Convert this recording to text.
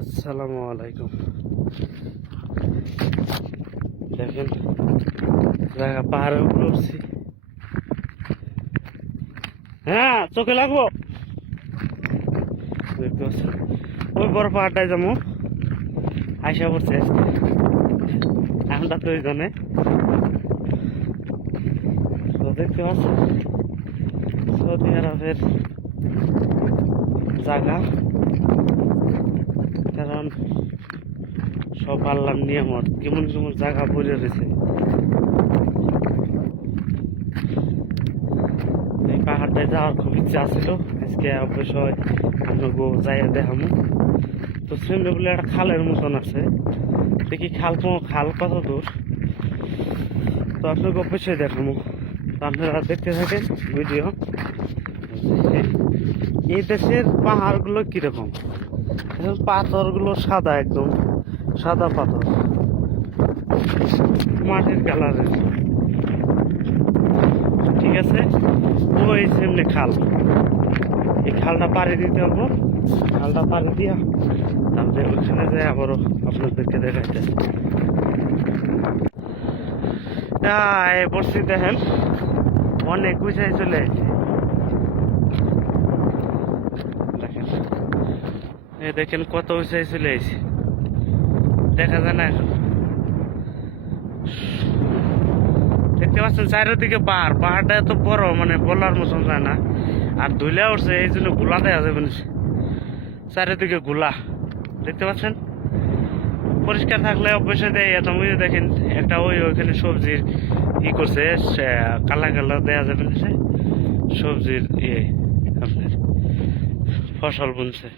আসসালামু আলাইকুম। দেখেন, জায়গা পাহাড়ের উপরে উঠছি। হ্যাঁ চোখে লাগবো? দেখতে পাচ্ছেন, ওই বড় পাহাড়টায় যাব। আইসা পড়ছে আমরা তো ওই জনে দেখতে পাচ্ছেন, সৌদি আরবের জায়গা। আল্লাহ নিয়ামত, কেমন কেমন জায়গা পড়ে রয়েছে। এই পাহাড়টায় যাওয়ার খুব ইচ্ছা ছিল আজকে অবশ্যই আপনাকে যাই দেখামো। তো সেমনি বলে একটা খালের মতন আছে। দেখি খাল খাল কত দূর? তো আপনাকে অবশ্যই দেখামো। তো আপনারা দেখতে থাকেন ভিডিও। এই দেশের পাহাড়গুলো কীরকম? পাথরগুলো সাদা একদম। সাদা পাথর। মাটির কালারের। ঠিক আছে? ওই সেমনি খাল। এই খালটা পাড়ি দিতে হব। খালটা পাড়ি দিয়া তারপরে ওইখানে যাই আবারও আপনাদেরকে দেখাইতে। বসছি দেখেন, অনেক গুছাই চলে আসছে। দেখেন। কত উঁচাই চলে এসে দেখা যায় না এখন। দেখতে পাচ্ছেন, চারিদিকে পাহাড়। পাহাড়টা এত বড় মানে বলার মতন যায় না। আর ধুলে উঠছে, এই জন্য গোলা দেওয়া যাবে চারিদিকে গোলা। দেখতে পাচ্ছেন? পরিষ্কার থাকলে অবশ্যই দেয়। এত যে দেখেন, একটা ওই ওইখানে সবজির ই করছে কালা কালা দেওয়া যাবে সবজির ইয়ে আপনার ফসল বুনছে।